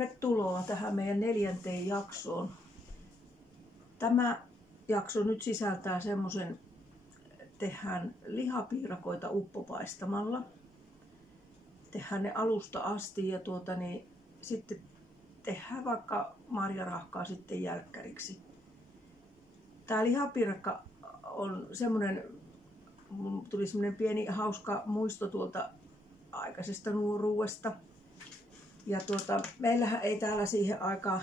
Tervetuloa tähän meidän 4. jaksoon. Tämä jakso nyt sisältää semmoisen, tehdään lihapiirakoita uppopaistamalla. Tehdään ne alusta asti ja sitten tehdään vaikka marjarahkaa sitten jälkkäriksi. Tää lihapiirakka on semmonen, mun tuli semmonen pieni hauska muisto tuolta aikaisesta nuoruudesta. Ja meillähän ei täällä siihen aikaan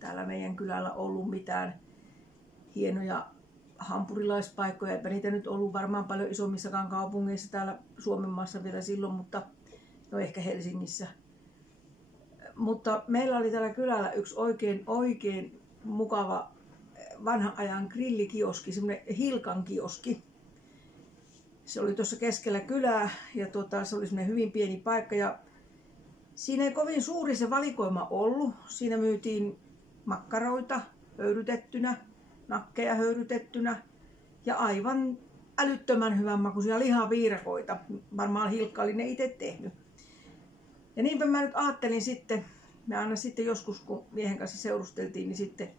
täällä meidän kylällä ollut mitään hienoja hampurilaispaikkoja. Eipä niitä nyt ollut varmaan paljon isommissakaan kaupungeissa täällä Suomenmaassa vielä silloin, mutta no ehkä Helsingissä. Mutta meillä oli täällä kylällä yksi oikein mukava vanhan ajan grillikioski, semmoinen Hilkan kioski. Se oli tuossa keskellä kylää ja se oli semmoinen hyvin pieni paikka ja siinä ei kovin suuri se valikoima ollut. Siinä myytiin makkaroita höyrytettynä, nakkeja höyrytettynä ja aivan älyttömän hyvän makuisia lihapiirakoita. Varmaan Hilkka oli ne itse tehnyt. Ja niinpä mä nyt ajattelin sitten, me aina sitten joskus kun miehen kanssa seurusteltiin, niin sitten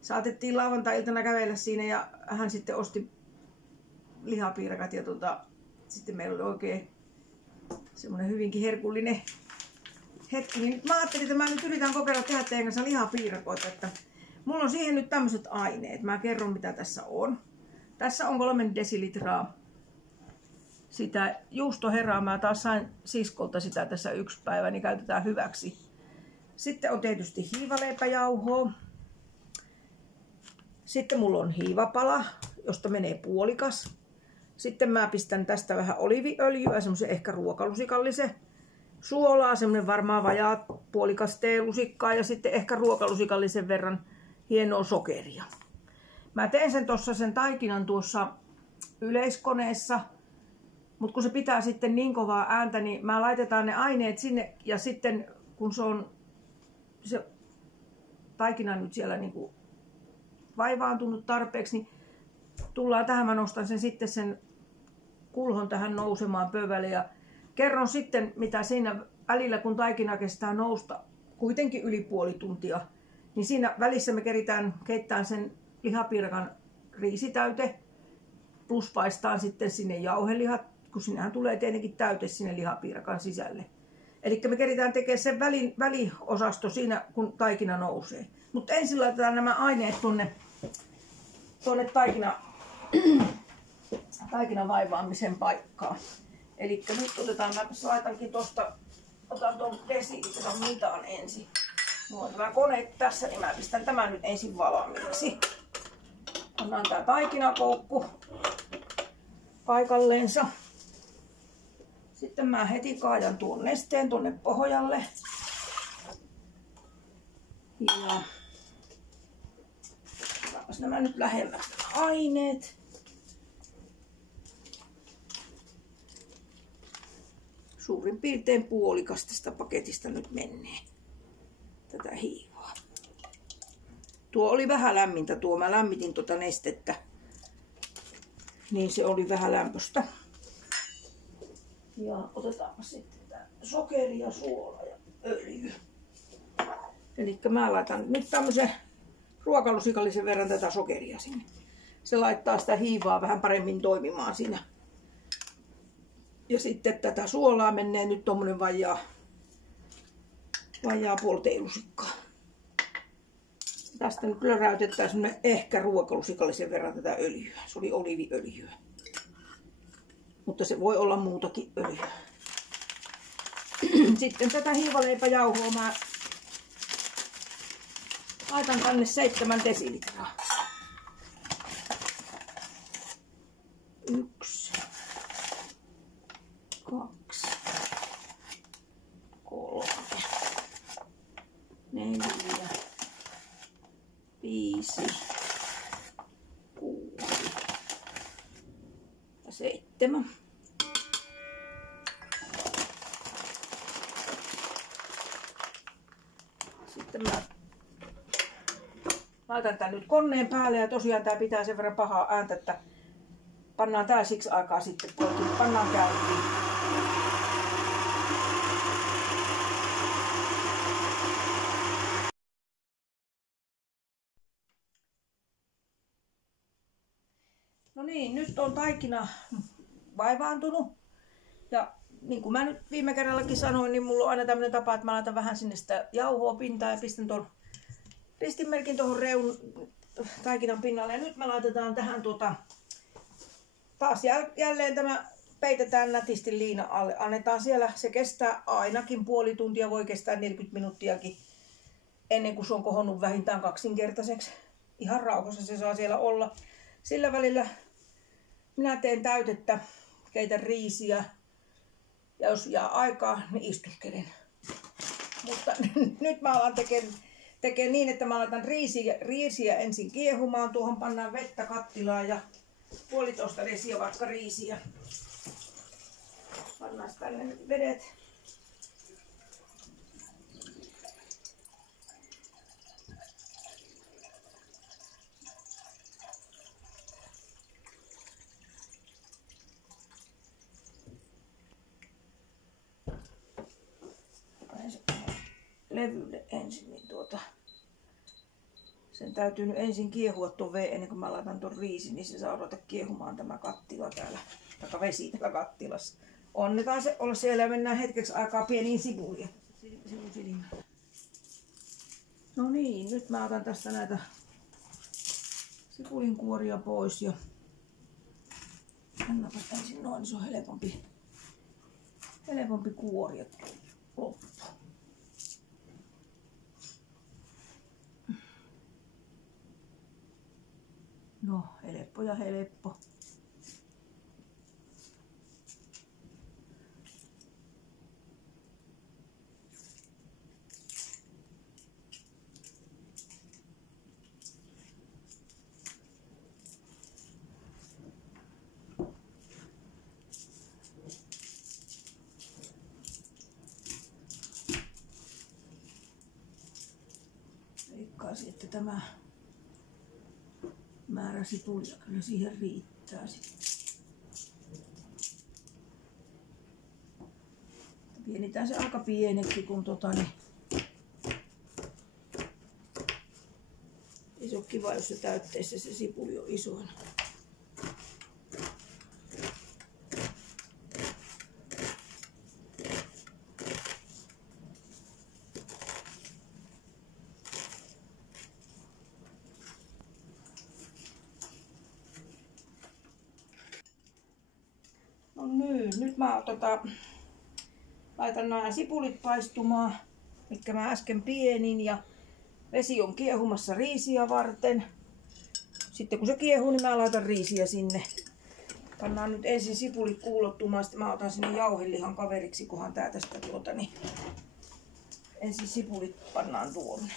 saatettiin lauantai-iltana kävellä siinä ja hän sitten osti lihapiirakat ja sitten meillä oli oikein semmoinen hyvinkin herkullinen hetki, niin mä ajattelin, että mä nyt yritän kokeilla tehdä teidän kanssa lihapiirakoita, että mulla on siihen nyt tämmöiset aineet. Mä kerron mitä tässä on. Tässä on 3 desilitraa sitä juustoherraa. Mä taas sain siskolta sitä tässä yksi päivä, niin käytetään hyväksi. Sitten on tietysti hiivaleipäjauhoa. Sitten mulla on hiivapala, josta menee puolikas. Sitten mä pistän tästä vähän oliiviöljyä, semmoisen ehkä ruokalusikallisen. Suolaa, semmoinen varmaan vajaa puolikas teelusikkaa ja sitten ehkä ruokalusikallisen verran hienoa sokeria. Mä teen sen taikinan tuossa yleiskoneessa, mutta kun se pitää sitten niin kovaa ääntä, niin mä laitetaan ne aineet sinne ja sitten kun se taikina nyt siellä niinku vaivaantunut tarpeeksi, niin tullaan tähän, mä nostan sen kulhon tähän nousemaan pöydälle ja kerron sitten, mitä siinä välillä, kun taikina kestää nousta kuitenkin yli puoli tuntia, niin siinä välissä me keritään keittämään sen lihapiirakan riisitäyte, plus paistaan sitten sinne jauhelihat, kun sinnehän tulee tietenkin täyte sinne lihapiirakan sisälle. Eli me keritään tekemään sen väliosasto siinä, kun taikina nousee. Mutta ensin laitetaan nämä aineet tuonne taikinan vaivaamisen paikkaan. Eli nyt otetaan, mä laitankin otan tuon desilitran mitaan ensin. Mulla on tämä kone tässä, niin mä pistän tämän nyt ensin valmiiksi. Annan tää taikinakoukku paikalleensa. Sitten mä heti kaadan tuon nesteen tonne pohjalle. Ja otaanpas nämä nyt lähemmäs aineet. Suurin piirtein puolikas tästä paketista nyt menee tätä hiivaa. Tuo oli vähän lämmintä mä lämmitin tuota nestettä, niin se oli vähän lämpöstä. Ja otetaanpa sitten sokeri ja suola ja öljy. Eli mä laitan nyt tämmöisen ruokalusikallisen verran tätä sokeria sinne. Se laittaa sitä hiivaa vähän paremmin toimimaan siinä. Ja sitten tätä suolaa menee nyt tommonen vajaa puoli teelusikkaa. Tästä nyt läräytetään semmonen ehkä ruokalusikallisen verran tätä öljyä. Se oli oliiviöljyä. Mutta se voi olla muutakin öljyä. Sitten tätä hiivaleipäjauhoa mä laitan tänne 7 desilitraa. 1, 2, 3, 4, 5, 6 ja 7. Sitten mä laitan tän nyt koneen päälle ja tosiaan tää pitää sen verran pahaa ääntä, että pannaan tää siksi aikaa sitten poikki. Pannaan käyntiin. No niin, nyt on taikina vaivaantunut. Ja niin kuin mä nyt viime kerrallakin sanoin, niin mulla on aina tämmönen tapa, että mä laitan vähän sinne sitä jauhoa pintaan ja pistän tuon ristinmerkin tuohon taikinan pinnalle. Ja nyt me laitetaan tähän taas jälleen tämä peitetään nätisti liina alle. Annetaan siellä, se kestää ainakin puoli tuntia, voi kestää 40 minuuttiakin ennen kuin se on kohonnut vähintään kaksinkertaiseksi. Ihan rauhassa se saa siellä olla. Sillä välillä minä teen täytettä, keitän riisiä ja jos jää aikaa, niin istuskelen. Mutta nyt mä alan tekee niin, että mä laitan riisiä ensin kiehumaan. Tuohon pannaan vettä kattilaan ja 1,5 desiä vaikka riisiä. Pannaan tänne nyt vedet. Levylle ensin, niin sen täytyy nyt ensin kiehua tuon veden ennen kuin mä laitan tuon riisin, niin se saa ruveta kiehumaan tämä kattila täällä, tai vesi täällä kattilassa. Annetaan se olla siellä ja mennään hetkeksi aikaa pieniin sivuliin. No niin, nyt mä otan tästä näitä sipulinkuoria pois ja annapas ensin noin, niin se on helpompi kuoria loppu. No, helppo ja helppo. Veikkaisin, että tämä määrä sipulia kyllä siihen riittää sitten. Pienitään se aika pieneksi, kun ei se ole kiva, jos se täytteessä se sipuli on isoina. No niin, nyt mä laitan nämä sipulit paistumaan, mitkä mä äsken pienin, ja vesi on kiehumassa riisiä varten. Sitten kun se kiehuu, niin mä laitan riisiä sinne. Pannaan nyt ensin sipulit kuulottumaan, sitten mä otan sinne jauhelihan kaveriksi, kunhan tää tästä niin ensin sipulit pannaan tuonne.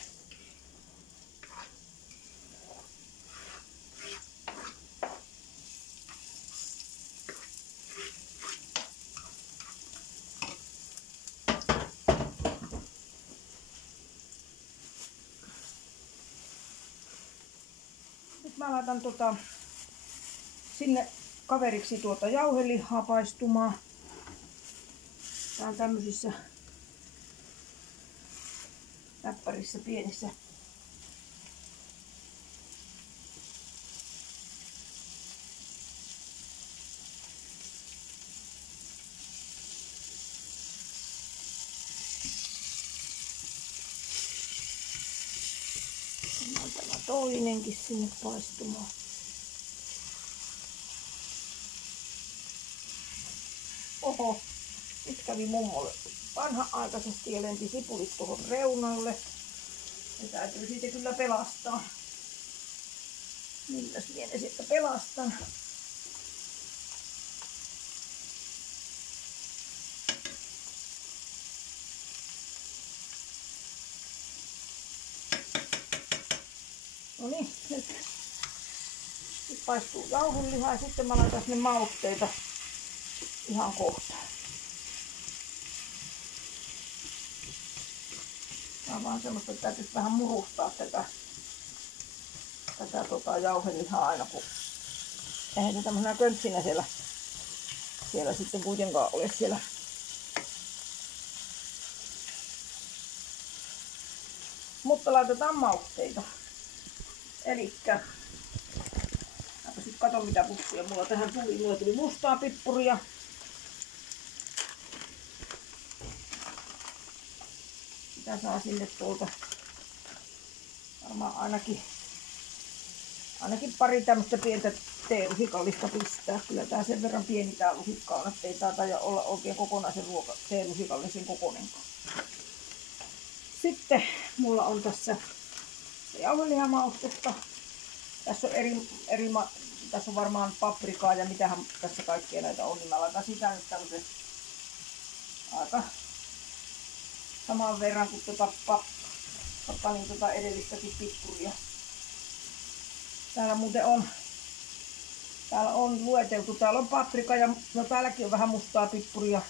Mä laitan sinne kaveriksi jauhelihaa paistumaan. Tää on tämmöisissä läppärissä pienissä. Tämä toinenkin sinne paistumaan. Oho, nyt kävi mummolle vanha-aikaisesti ja lenti sipulit tuohon reunalle. Se täytyy siitä kyllä pelastaa. Milläs minä sieltä pelastan? No niin, nyt paistuu jauhelihaa ja sitten mä laitan sinne mautteita ihan kohta. Tää on vaan semmoista, että täytyisi vähän murustaa tätä jauhelihaa aina, kun eihän se tämmöisenä köntsinä siellä sitten kuitenkaan ole siellä. Mutta laitetaan mautteita. Elikkä kato mitä pussia mulla tähän tuli. Mulla tuli mustaa pippuria. Sitä saa sinne tuolta varmaan ainakin pari tämmöistä pientä teelusikallista pistää. Kyllä tää sen verran pieni tää lusikka on, ettei tää taida olla oikein kokonaisen teelusikallisen kokonenkaan. Sitten mulla on tässä jauhelihamaustetta. Tässä on tässä on varmaan paprikaa ja mitähän tässä kaikkea näitä on, niin mä laitan sitä nyt tämmösen aika saman verran kuin panin edellistäkin pippuria. Täällä muuten on lueteltu, täällä on paprika ja no täälläkin on vähän mustaa pippuria.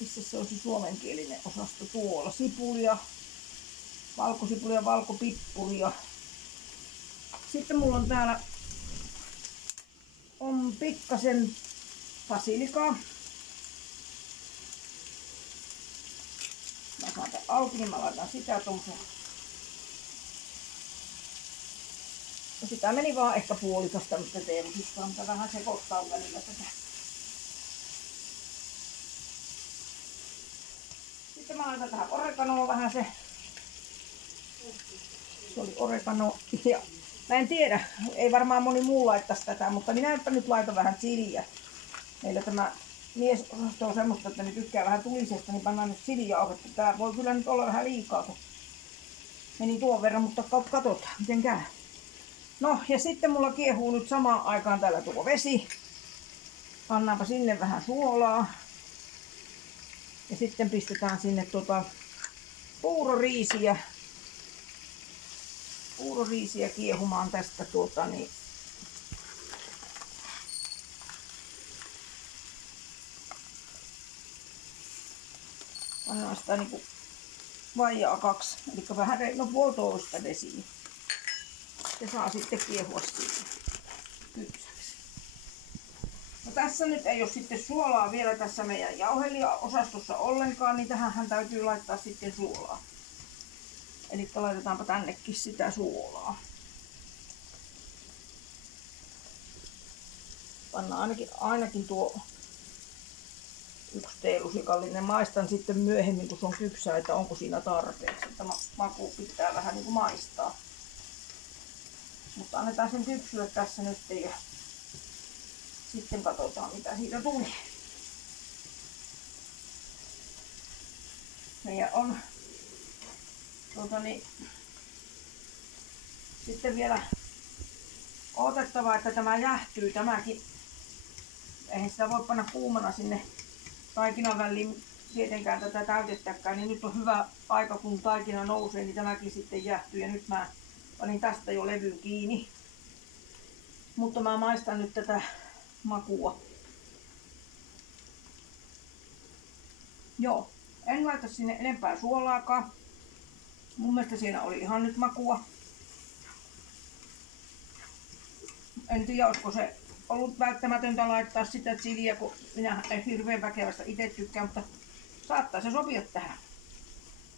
Missä se on se suomenkielinen osasto tuolla? Sipulia, valkosipulia, valkopippuria. Sitten mulla on täällä pikkasen basilikaa. Mä saan tän auki, niin mä laitan sitä tuommoisen. Ja sitä meni vaan ehkä puolikas tämmöstä teelusikkaa, mutta vähän sekoittaa välillä tätä. Sitten mä laitan tähän oreganoa vähän se oli oregano. Ja mä en tiedä, ei varmaan moni muu laittaisi tätä, mutta minäpä nyt laitan vähän chiliä. Meillä tämä miesosasto on semmoista, että ne tykkää vähän tulisesta, niin pannaan nyt chilijauhetta. Tää voi kyllä nyt olla vähän liikaa, kun meni tuon verran, mutta katsotaan miten käy. No ja sitten mulla kiehuu nyt samaan aikaan täällä tuo vesi. Pannaanpa sinne vähän suolaa. Ja sitten pistetään sinne puuroriisiä kiehumaan tästä pannaan sitä niinku vajaa 2, eli vähän puolitoista desiä. Se saa sitten kiehua siitä kypsäksi. No tässä nyt ei ole sitten suolaa vielä tässä meidän jauhelihamaosastossa ollenkaan, niin tähän täytyy laittaa sitten suolaa. Eli laitetaanpa tännekin sitä suolaa. Pannaan ainakin tuo 1 teelusikallinen. Maistan sitten myöhemmin, kun se on kypsää, että onko siinä tarpeeksi. Tämä maku pitää vähän niin kuin maistaa. Mutta annetaan sen kypsyä tässä nyt ja sitten katsotaan mitä siitä tuli. Meidän on sitten vielä odotettava, että tämä jähtyy tämäkin. Eihän sitä voi panna kuumana sinne taikinan väliin tietenkään tätä täytettäkään, niin nyt on hyvä aika kun taikina nousee, niin tämäkin sitten jähtyy. Ja nyt mä panin tästä jo levyn kiinni. Mutta mä maistan nyt tätä makua. Joo, en laita sinne enempää suolaakaan. Mun mielestä siinä oli ihan nyt makua. En tiedä, olisiko se ollut välttämätöntä laittaa sitä chiliä, kun minä en hirveän väkevästä itse tykkään, mutta saattaa se sopia tähän.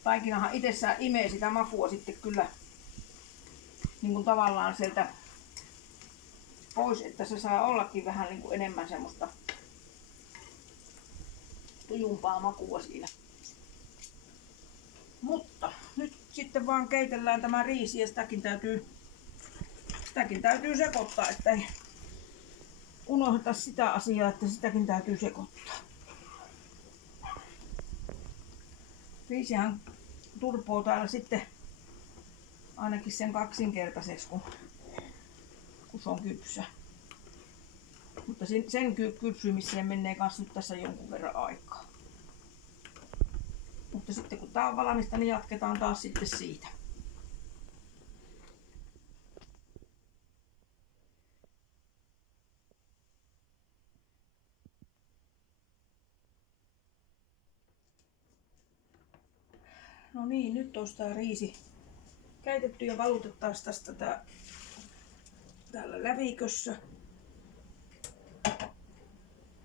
Taikinahan itsessään imee sitä makua sitten kyllä niin kuin tavallaan sieltä pois, että se saa ollakin vähän niin kuin enemmän semmoista tujumpaa makua siinä. Mutta nyt sitten vaan keitellään tämä riisi ja sitäkin täytyy sekoittaa, että ei unohdeta sitä asiaa, että sitäkin täytyy sekoittaa. Riisihän turpoo täällä sitten ainakin sen kaksinkertaiseksi, kun se on kypsä. Mutta sen kypsymiseen menee kanssa nyt tässä jonkun verran aikaa. Mutta sitten kun tää on valmista, niin jatketaan taas sitten siitä. No niin, nyt on tää riisi käytetty ja valutetaan tästä täällä lävikössä.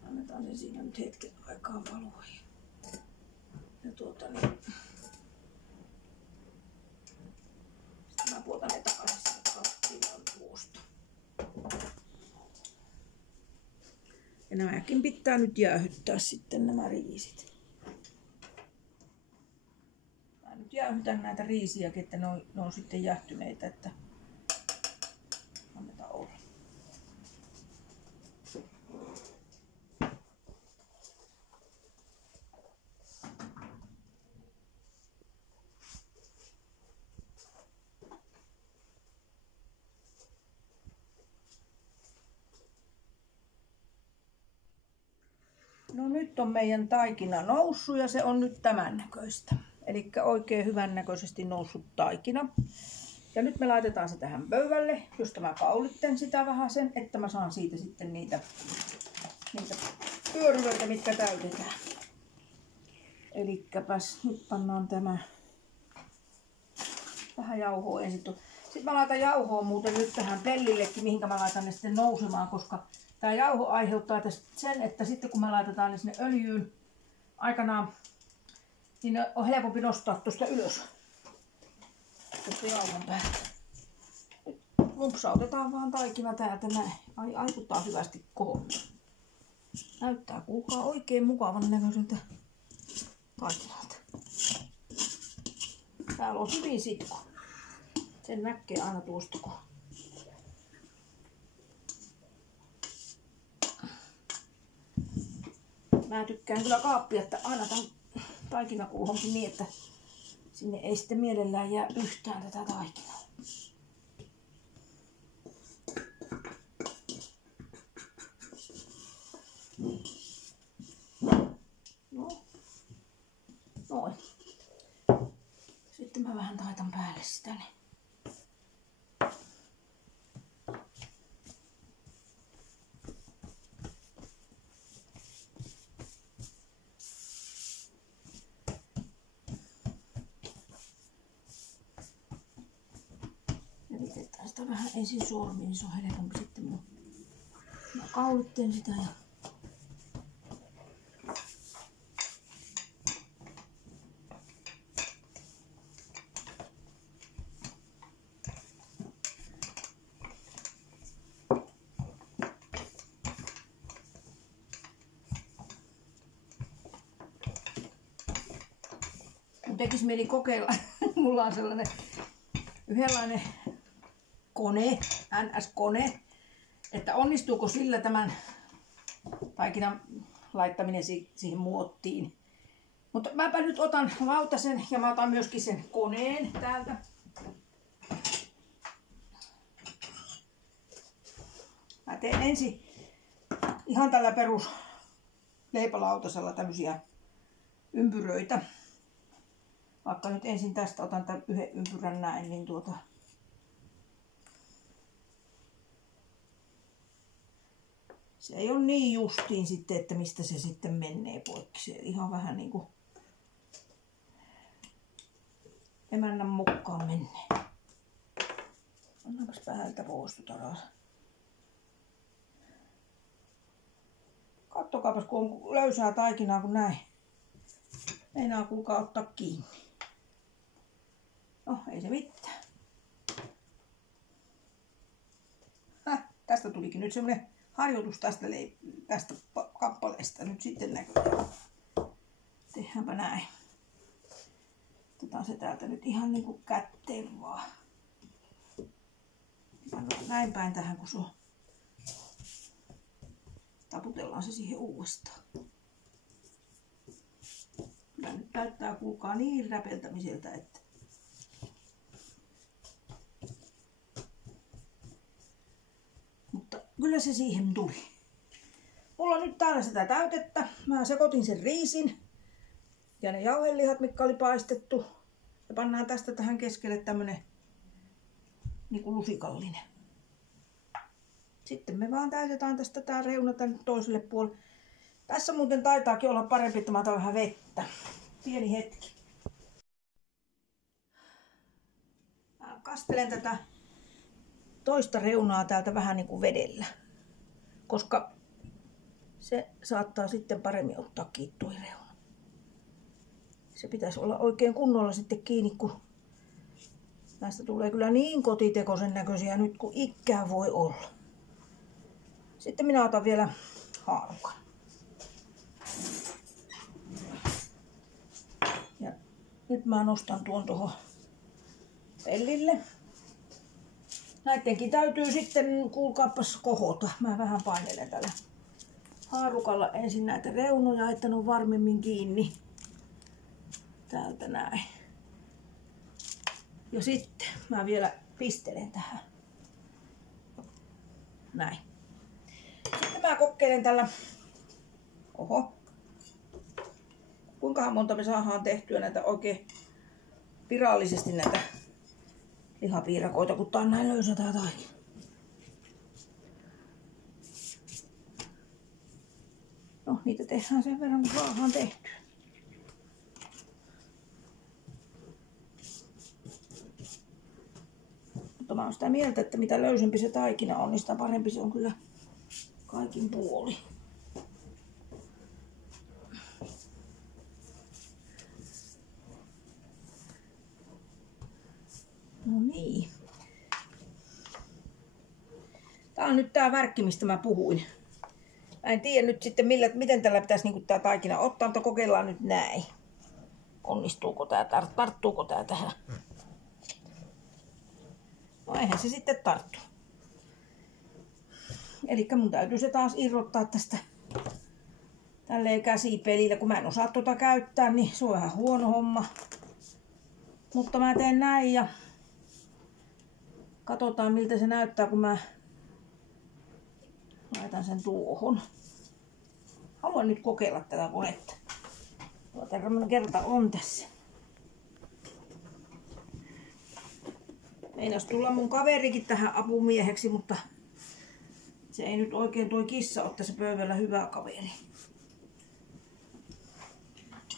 Annetaan se siinä nyt hetken aikaa valua. Ja sitten mä puotan ne takaisin sinne kattilaan tuosta. Ja nämäkin pitää nyt jäähyttää sitten nämä riisit. Mä nyt jäähytän näitä riisiäkin, että ne on sitten jäähtyneitä, että annetaan olla. No nyt on meidän taikina noussut ja se on nyt tämän näköistä. Eli oikein hyvän näköisesti noussut taikina. Ja nyt me laitetaan se tähän pöydälle, josta mä kaulitten sitä vähän sen, että mä saan siitä sitten niitä pyörylöitä, mitkä täytetään. Elikkäpäs nyt pannaan tämä vähän jauhoa ensin. Sitten mä laitan jauhoa muuten nyt tähän pellillekin, mihinkä mä laitan ne sitten nousemaan, koska tämä jauho aiheuttaa tästä sen, että sitten kun me laitetaan ne sinne öljyyn aikanaan, niin on helpompi nostaa tuosta ylös. Tuosta jauhon päältä. Lumpsautetaan vaan taikina täältä näin. Aikuttaa hyvästi kohoon. Näyttää kuulkaa oikein mukavan näköiseltä taikinalta. Täällä on hyvin sitko. Sen näkee aina tuosta kun. Mä tykkään kyllä kaappia, että aina tämän taikinakuuhonkin niin, että sinne ei sitten mielellään jää yhtään tätä taikinaa. No. Noin. Sitten mä vähän taitan päälle sitä. Niin. Yritetään sitä vähän ensin sormiin, niin se on helpompi sitten mä kaulitten sitä ja tekisi mieli kokeilla. Mulla on sellainen yhdenlainen kone, NS-kone, että onnistuuko sillä tämän taikinan laittaminen siihen muottiin. Mutta mäpä nyt otan lautasen ja mä otan myöskin sen koneen täältä. Mä teen ensin ihan tällä perus leipälautasella tämmöisiä ympyröitä. Vaikka nyt ensin tästä otan tämän yhden ympyrän näin, niin se ei ole niin justiin sitten, että mistä se sitten menee poikki. Se ihan vähän niin kuin emännän mukaan menee. Annaanpas päältä pois taas. Kattokaapas, kun on löysää taikinaa kuin näin. Meinaa kuulkaa ottaa kiinni. No, ei se mitään. Tästä tulikin nyt semmonen harjoitus tästä kappaleesta nyt sitten näkyy. Tehdäänpä näin. Otetaan se täältä nyt ihan niinku kätteen vaan. Pannaan näin päin tähän, kun se on. Taputellaan se siihen uudestaan. Kyllä nyt näyttää kuulkaa niin räpeltämiseltä, että mutta kyllä se siihen tuli. Mulla on nyt täällä sitä täytettä. Mä sekoitin sen riisin ja ne jauhelihat, mitkä oli paistettu. Ja pannaan tästä tähän keskelle tämmönen niinku lusikallinen. Sitten me vaan täytetään tästä tää reuna tänne toiselle puolelle. Tässä muuten taitaakin olla parempi, että mä otan vähän vettä. Pieni hetki. Mä kastelen tätä toista reunaa täältä vähän niin kuin vedellä. Koska se saattaa sitten paremmin ottaa kiinni tuo reuna. Se pitäisi olla oikein kunnolla sitten kiinni, kun näistä tulee kyllä niin kotitekoisen näköisiä nyt kuin ikään voi olla. Sitten minä otan vielä haarukan. Ja nyt mä nostan tuon tuohon pellille. Näittenkin täytyy sitten, kuulkaapas, kohota. Mä vähän painelen tällä haarukalla ensin näitä reunoja, että ne on varmemmin kiinni. Täältä näin. Ja sitten mä vielä pistelen tähän. Näin. Sitten mä kokeilen tällä. Oho. Kuinkahan monta me saadaan tehtyä näitä oikein virallisesti näitä lihapiirakoita, kun tää on näin löysä tää taikina. No, niitä tehdään sen verran, kun saadaan tehtyä. Mutta mä oon sitä mieltä, että mitä löysempi se taikina on, niin sitä parempi se on kyllä kaikin puoli. No niin. Tää on nyt tää värkki, mistä mä puhuin. Mä en tiedä nyt sitten miten tällä pitäisi niinku tää taikina ottaa, mutta kokeillaan nyt näin. Onnistuuko tää, tarttuuko tää tähän? No eihän se sitten tarttu. Elikkä mun täytyy se taas irrottaa tästä tälleen käsipelillä. Kun mä en osaa tuota käyttää, niin se on vähän huono homma. Mutta mä teen näin ja katsotaan miltä se näyttää, kun mä laitan sen tuohon. Haluan nyt kokeilla tätä konetta. Tällainen kerta on tässä. Meinas tulla mun kaverikin tähän apumieheksi, mutta se ei nyt oikein toi kissa ole tässä pöydällä hyvä kaveri.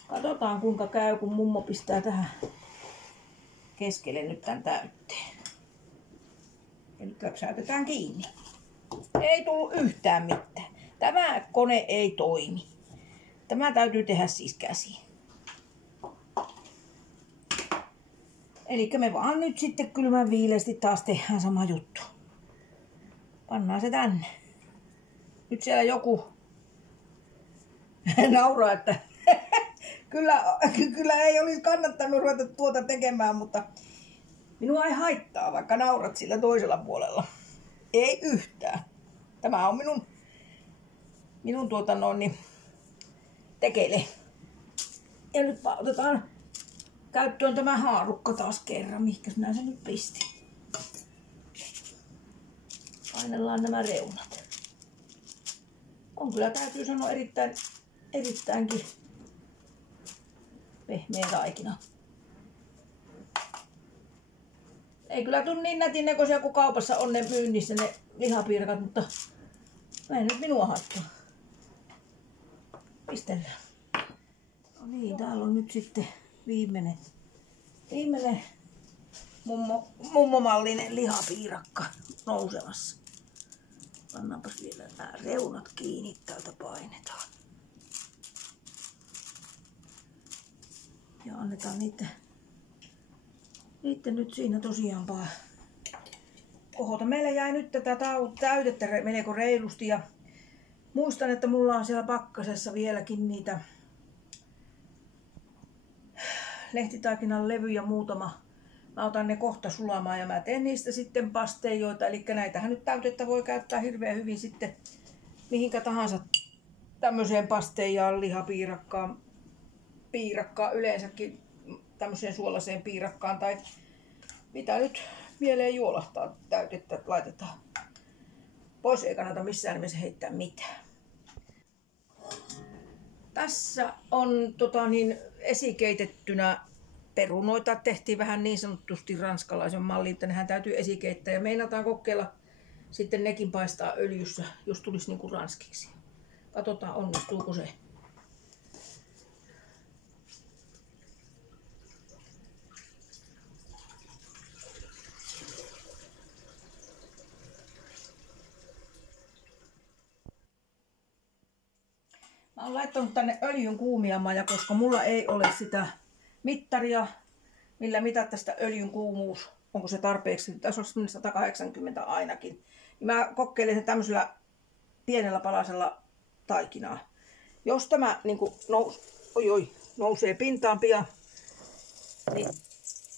Katsotaan kuinka käy, kun mummo pistää tähän keskelle nyt tän täytteen. Eli köpsäytetään kiinni. Ei tullut yhtään mitään. Tämä kone ei toimi. Tämä täytyy tehdä siis käsiin. Eli me vaan nyt sitten kylmän viileästi taas tehdään sama juttu. Pannaan se tänne. Nyt siellä joku nauraa, että kyllä ei olisi kannattanut ruveta tuota tekemään, mutta minua ei haittaa, vaikka naurat sillä toisella puolella. Ei yhtään. Tämä on minun tekele. Ja nyt otetaan käyttöön tämä haarukka taas kerran. Mihinkäs minä sen nyt pistin? Painellaan nämä reunat. On kyllä, täytyy sanoa, erittäinkin pehmeä taikina. Ei kyllä tule niin nätin näköisiä kuin kaupassa on ne myynnissä ne lihapiirakat, mutta ei nyt minua haittaa. Pistellään. No niin, täällä on nyt sitten viimeinen mummomallinen lihapiirakka nousemassa. Pannaanpas vielä nämä reunat kiinni, täältä painetaan. Ja annetaan niiden nyt siinä tosiaan kohota. Meillä jäi nyt tätä täytettä melko reilusti ja muistan, että mulla on siellä pakkasessa vieläkin niitä lehtitaikinan levyjä muutama. Mä otan ne kohta sulamaan ja mä teen niistä sitten pasteijoita. Eli näitähän nyt täytettä voi käyttää hirveän hyvin sitten mihinkä tahansa tämmöiseen pasteijaan, lihapiirakkaan, yleensäkin tämmöiseen suolaiseen piirakkaan tai mitä nyt mieleen juolahtaa täytettä laitetaan. Pois ei kannata missään nimessä heittää mitään. Tässä on esikeitettynä perunoita. Tehtiin vähän niin sanotusti ranskalaisen mallin, että nehän täytyy esikeittää ja meinataan kokeilla sitten nekin paistaa öljyssä, jos tulisi niin kuin ranskiksi. Katsotaan onnistuuko se. Mä oon laittanut tänne öljyn kuumiamaan ja koska mulla ei ole sitä mittaria, millä mitata sitä öljyn kuumuus, onko se tarpeeksi, tässä olisi 180 ainakin, niin mä kokeilen sen tämmöisellä pienellä palasella taikinaa. Jos tämä niin kuin nousee pintaan pian, niin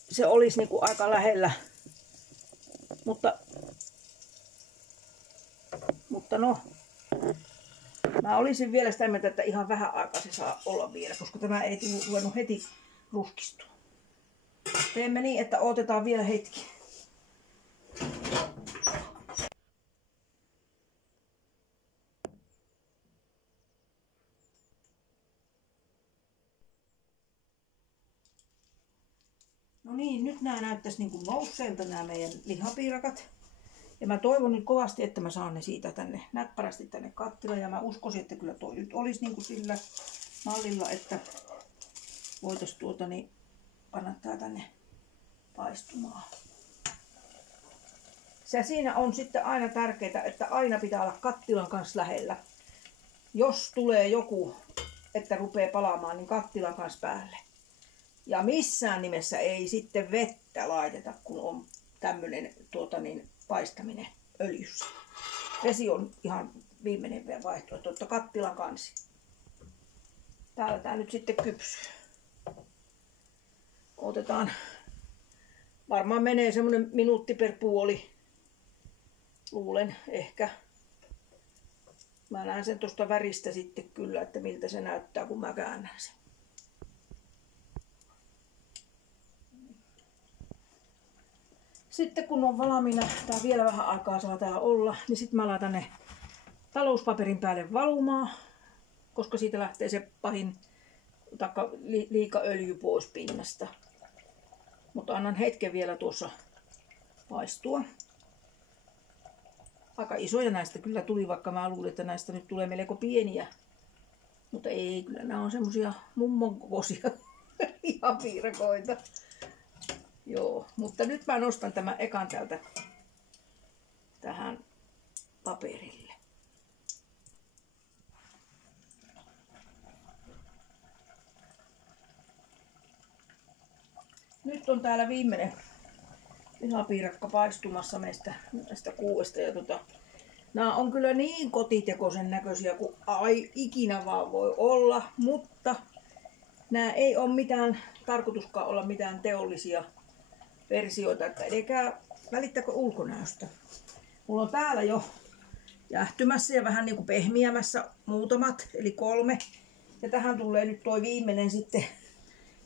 se olisi niin kuin aika lähellä. Mutta no, mä olisin vielä sitä mieltä, että ihan vähän aikaa se saa olla vielä, koska tämä ei ruvennut heti ruskistua. Teemme niin, että odotetaan vielä hetki. No niin, nyt nämä näyttäisi niin kuin nousseilta nämä meidän lihapiirakat. Ja mä toivon nyt kovasti, että mä saan ne siitä tänne näppärästi tänne kattilaan. Ja mä uskoisin, että kyllä toi nyt olisi niin kuin sillä mallilla, että voitaisiin panna tää tänne paistumaan. Se siinä on sitten aina tärkeää, että aina pitää olla kattilan kanssa lähellä. Jos tulee joku, että rupeaa palaamaan, niin kattilan kanssa päälle. Ja missään nimessä ei sitten vettä laiteta, kun on tämmöinen paistaminen öljyssä. Vesi on ihan viimeinen vaihtoehto, että kattilan kansi. Täällä tää nyt sitten kypsyy. Otetaan, varmaan menee semmonen minuutti per puoli. Luulen ehkä. Mä näen sen tuosta väristä sitten kyllä, että miltä se näyttää, kun mä käännän sen. Sitten kun on valmiina, tää vielä vähän aikaa saa täällä olla, niin sitten mä laitan ne talouspaperin päälle valumaan, koska siitä lähtee se pahin liikaöljy pois pinnasta. Mutta annan hetken vielä tuossa paistua. Aika isoja näistä kyllä tuli, vaikka mä luulin, että näistä nyt tulee melko pieniä. Mutta ei, kyllä nämä on semmosia mummon kokoisia lihapiirakoita. Joo, mutta nyt mä nostan tämän ekan täältä tähän paperille. Nyt on täällä viimeinen lihapiirakka paistumassa näistä 6. Ja nämä on kyllä niin kotitekoisen näköisiä kuin ikinä vaan voi olla, mutta nämä ei ole mitään, tarkoituskaan olla mitään teollisia versioita, että eikä välittäkö ulkonäöstä. Mulla on täällä jo jähtymässä ja vähän niin kuin pehmiämässä muutamat, eli 3. Ja tähän tulee nyt tuo viimeinen sitten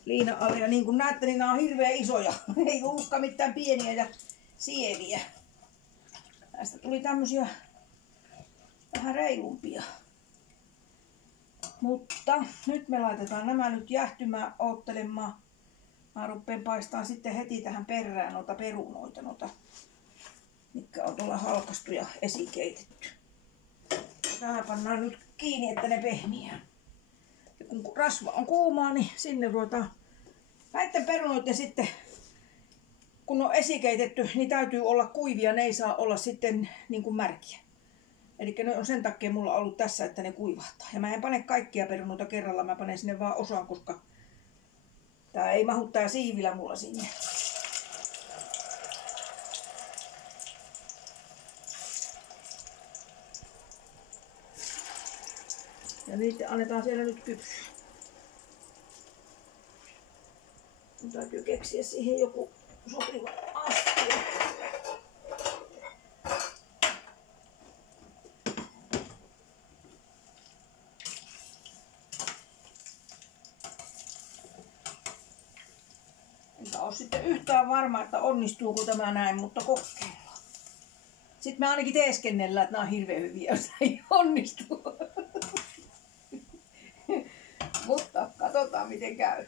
liina alle. Ja niin kuin näette, niin nämä on hirveän isoja. Ei ollutkaan mitään pieniä ja sieviä. Näistä tuli tämmösiä vähän reilumpia. Mutta nyt me laitetaan nämä nyt jähtymään, oottelemaan. Mä rupean paistamaan sitten heti tähän perään noita perunoita, mitkä on tuolla halkastu ja esikeitetty. Tähän pannaan nyt kiinni, että ne pehmiää. Ja kun rasva on kuumaa, niin sinne ruvetaan näiden perunoiden sitten, kun on esikeitetty, niin täytyy olla kuivia, ne ei saa olla sitten niin kuin märkiä. Eli ne on sen takia mulla ollut tässä, että ne kuivahtaa. Ja mä en pane kaikkia perunoita kerralla, mä panen sinne vaan osaan, koska tää ei mahu tää siivilä mulla sinne. Ja niitä annetaan siellä nyt kypsyä. Mun täytyy keksiä siihen joku sopiva astia. Enkä ole sitten yhtään varma, että onnistuuko tämä näin, mutta kokeillaan. Sitten me ainakin teeskennellään, että nämä on hirveän hyviä, jos ei onnistu. Mutta katsotaan miten käy.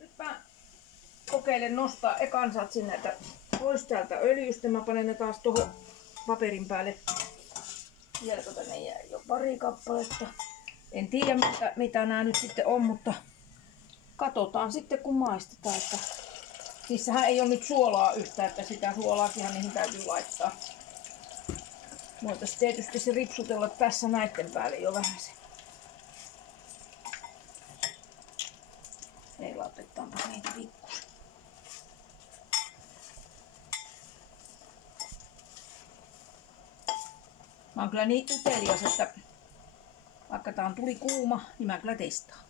Nyt mä kokeilen nostaa ekan satsin näitä pois täältä öljystä. Mä panen ne taas tuohon paperin päälle. Vieläkö tänne jää jo pari kappaletta. En tiedä mitä nämä nyt sitten on, mutta katsotaan sitten kun maistetaan. Että niissähän ei ole nyt suolaa yhtään, että sitä suolaakinhan niihin täytyy laittaa. Voitaisiin tietysti se ripsutella tässä näitten päälle jo vähän se. Ei laitetaanpa niitä pikkusen. Mä oon kyllä niin utelias, että vaikka tää on tuli kuuma, niin mä kyllä testaan.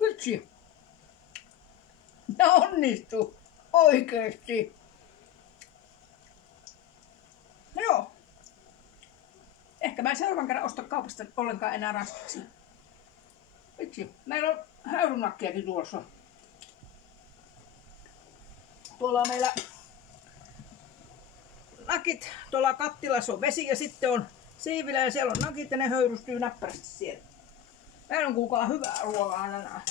Vitsi! Nää onnistuu! Oikeesti! No joo. Ehkä mä en seuraavan kerran osta kaupasta ollenkaan enää ranskiksi. Vitsi, meillä on höyrynakkiakin tuossa. Tuolla on meillä nakit, tuolla kattilassa on vesi ja sitten on siivilä ja siellä on nakit ja ne höyrystyy näppärästi siellä. Meillä on kuulkaa hyvää ruokaa tänään.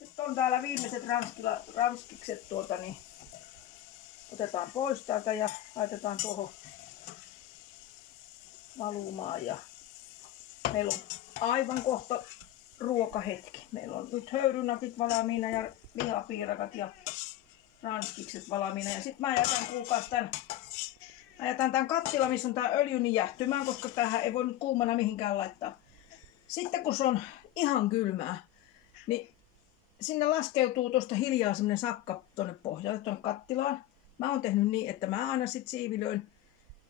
Nyt on täällä viimeiset ranskikset niin otetaan pois täältä ja laitetaan tuohon valumaan ja meillä on aivan kohta ruokahetki. Meillä on nyt höyrynakit valmiina ja lihapiirakat ja ranskikset valmiina. Ja sitten mä jätän tän kattila, missä on tää öljy, niin jähtymään, koska tähän ei voi nyt kuumana mihinkään laittaa. Sitten kun se on ihan kylmää, niin sinne laskeutuu tuosta hiljaa semmonen sakka tonne pohjalle, tonne kattilaan. Mä oon tehnyt niin, että mä aina sit siivilöin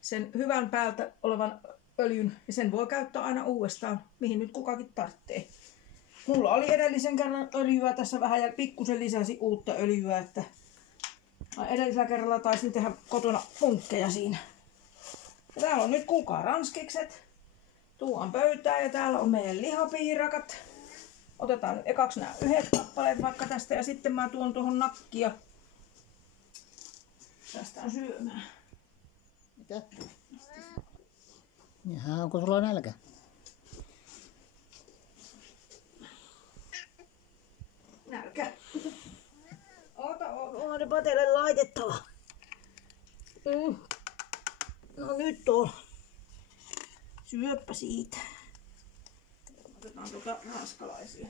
sen hyvän päältä olevan öljyn ja sen voi käyttää aina uudestaan, mihin nyt kukakin tarvitsee. Mulla oli edellisen kerran öljyä tässä vähän ja pikkusen lisäsi uutta öljyä, että edellisellä kerralla taisin tehdä kotona punkkeja siinä. Ja täällä on nyt kuulkaa ranskikset. Tuon pöytään ja täällä on meidän lihapiirakat. Otetaan nyt ekaksi nämä yhdet kappaleet vaikka tästä ja sitten mä tuon tuohon nakkia. Tästä on syömään. Mitä? Jaha, onko sulla nälkä? Nälkä. Oota. On ne patelle laitettava. No nyt on. Syöppä siitä. Otetaan tuota ranskalaisia.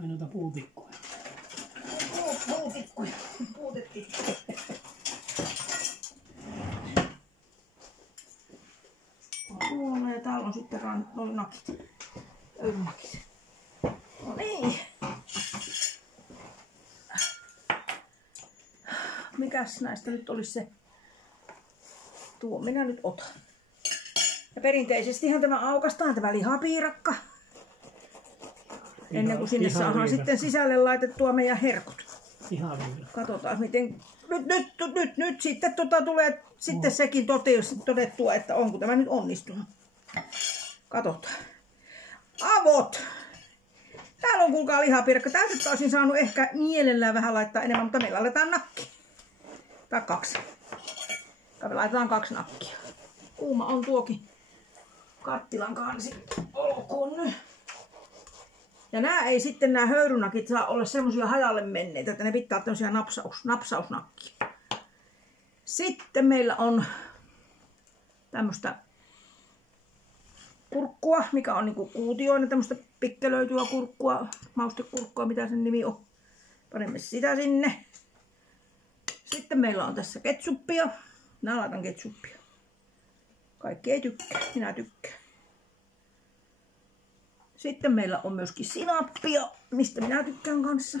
Ai noita puutikkuja. Puutikkuja. Puutetikkuja. Ja täällä on sitten nakit. Öljynakit. No niin. Mikäs näistä nyt olisi se? Tuo minä nyt otan. Ja perinteisestihän tämä aukastaan tämä lihapiirakka. Ennen kuin sinne saadaan sitten sisälle laitettua meidän herkut. Katsotaan miten. Nyt sitten tulee sitten sekin todettua, että onko tämä nyt onnistunut. Katsotaan. Avot! Täällä on kuulkaa lihapiirakka. Täytettä olisin saanut ehkä mielellään vähän laittaa enemmän, mutta meillä laitetaan nakki. Tai 2. Me laitetaan 2 nakkia. Kuuma on tuokin kattilan kansi. Olkoon nyt. Ja nämä höyrynakit saa olla semmosia hajalle menneitä, että ne pitää tämmösiä napsausnakkia. Sitten meillä on tämmöstä kurkkua, mikä on niinku kuutioina, tämmöstä pikkelöityä kurkkua, maustekurkkua, mitä sen nimi on. Panemme sitä sinne. Sitten meillä on tässä ketsuppia. Minä laitan ketsuppia. Kaikki ei tykkää, minä tykkään. Sitten meillä on myöskin sinappia, mistä minä tykkään kanssa.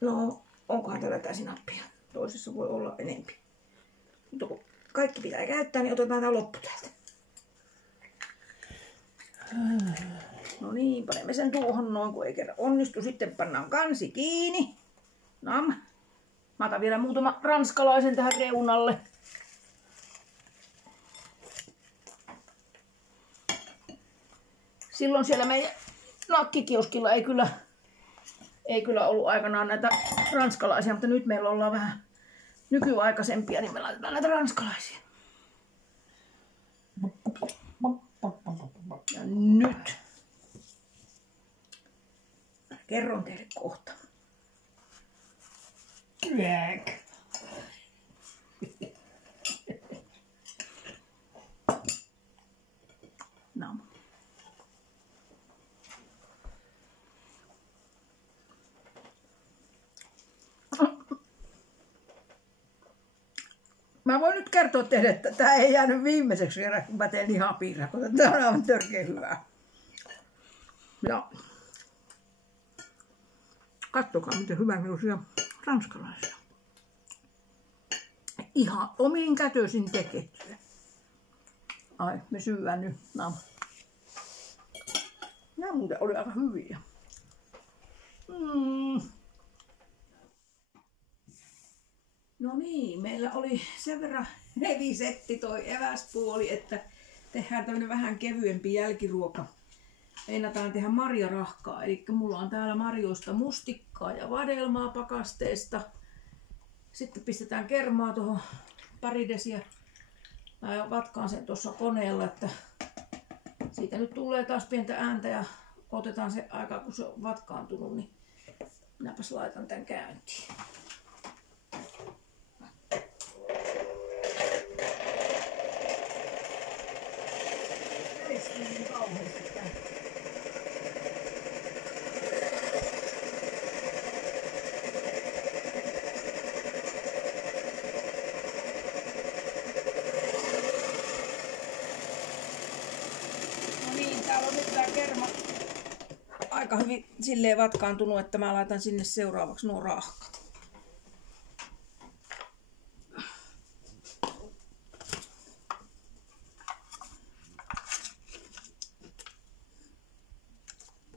No, onkohan täällä tää sinappia? Toisessa voi olla enempi. Mutta kun kaikki pitää käyttää, niin otetaan tää loppu täältä. No niin, panemme sen tuohon noin, kun ei kerran onnistu. Sitten pannaan kansi kiinni. Nam. Mä otan vielä muutama ranskalaisen tähän reunalle. Silloin siellä meidän nakkikioskilla ei kyllä ollut aikanaan näitä ranskalaisia, mutta nyt meillä ollaan vähän nykyaikaisempia, niin me laitetaan näitä ranskalaisia. Ja nyt mä kerron teille kohta. Kyäk. No. nyt kertoa teille, että tämä ei jäänyt viimeiseksi vielä, kun mä teen lihapiirakota. Tämä on aivan törkeä hyvää. Ja katsokaa, miten hyvä minusia ranskalaisia. Ihan omiin kätöisin tekettyä. Ai, me syödään nyt. Nämä muuten oli aika hyviä. No niin, meillä oli sen verran hevisetti toi eväspuoli, että tehdään tämmönen vähän kevyempi jälkiruoka. Meinataan tehdä marjarahkaa, eli mulla on täällä marjoista mustikkaa ja vadelmaa pakasteesta. Sitten pistetään kermaa tuohon pari desiä. Mä vatkaan sen tuossa koneella, että siitä nyt tulee taas pientä ääntä ja otetaan se aika, kun se on vatkaantunut, niin minäpäs laitan tän käyntiin. Täällä on nyt tää kerma aika hyvin silleen vatkaantunut, että mä laitan sinne seuraavaksi nuo rahkat.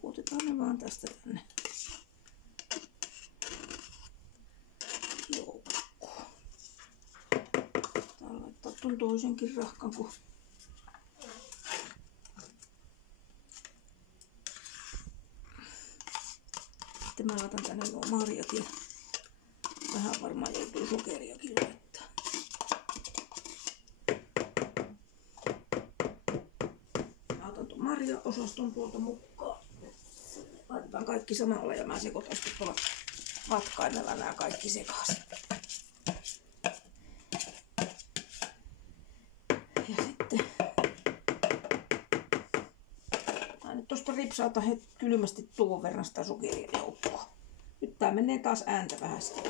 Puutetaan ne vaan tästä tänne joukkoon. Täällä laittaa tuon toisenkin rahkan, kun sitten mä laitan tänne nuo marjat ja vähän varmaan joutuu sokeriakin laittaa. Mä otan tuon marja-osaston tuolta mukaan. Laitetaan kaikki samalla ja mä sekoitan sitten tuolla vatkaimella nää kaikki sekaisin. Ja sitten mä nyt tosta ripsautan kylmästi tuon verran sitä sokeria joukkoa. Nyt tää menee taas ääntä vähän sitä.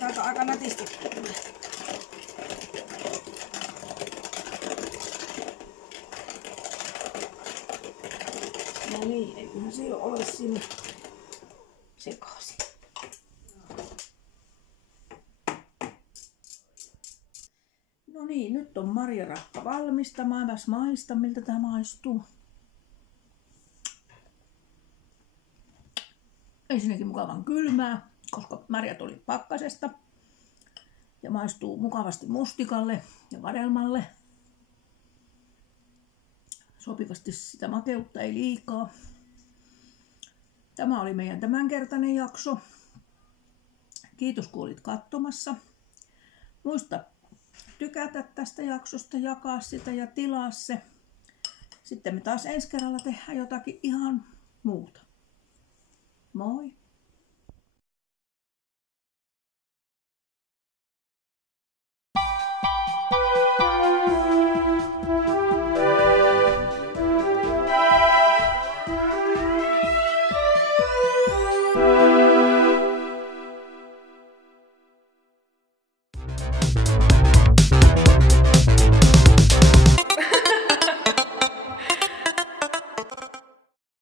Tää aika nätisti tulee. No niin, eiköhän se jo ole sinne sekaisin. No niin, nyt on marjarahka valmista. Mä maistan, miltä tää maistuu. Ensinnäkin mukavan kylmää, koska marjat oli pakkasesta. Ja maistuu mukavasti mustikalle ja vadelmalle. Sopivasti sitä makeutta, ei liikaa. Tämä oli meidän tämänkertainen jakso. Kiitos kun olit katsomassa. Muista tykätä tästä jaksosta, jakaa sitä ja tilaa se. Sitten me taas ensi kerralla tehdään jotakin ihan muuta. Moi!